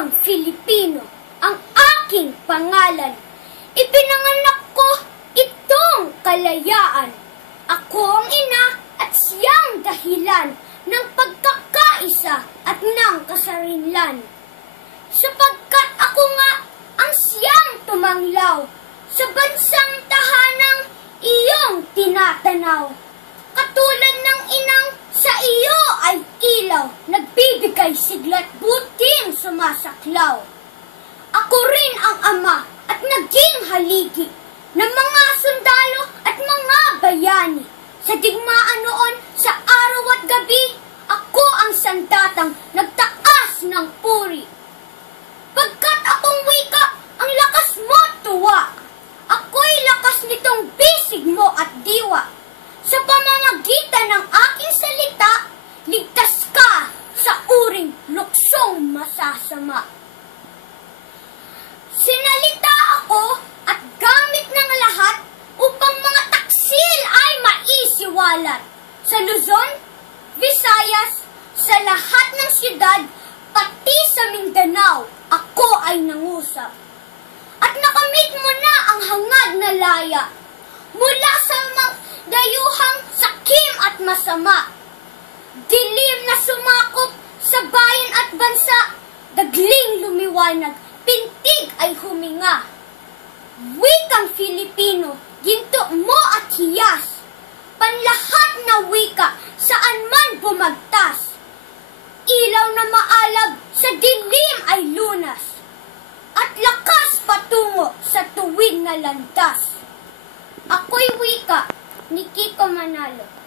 wikang Filipino ang aking pangalan. Ipinanganak ko itong kalayaan. Ako ang ina at siyang dahilan ng pagkakaisa at ng kasarinlan. Sapagkat ako nga ang siyang tumanglaw sa bansang tahanang iyong tinatanaw. Katulad ng inang sa iyo ay ilaw, nagbibigay sigla't buting sumasaklaw. Ako rin ang ama at naging haligi ng mga sundalo at mga bayani. Sa digmaan noon, sa araw at gabi, ako ang sandatang nagtaas ng puri. Pagkat akong wika, ang lakas mo tuwa. Ako'y lakas nitong bisig mo at diwa. Sa pamamagitan ng aking salita, ligtas ka sa uring luksong masasama. Sinalita ako at gamit ng lahat upang mga taksil ay maisiwalat. Sa Luzon, Visayas, sa lahat ng siyudad, pati sa Mindanao, ako ay nangusap. At nakamit mo na ang hangad na laya mula sa dayuhang sakim at masama. Dilim na sumakop sa bayan at bansa, dagling lumiwanag, pintig ay huminga. Wikang Filipino, ginto mo at hiyas, panlahat na wika, saan man bumagtas. Ilaw na maalab, sa dilim ay lunas, at lakas patungo sa tuwid na landas. Ako'y wika ni Kiko Manalo.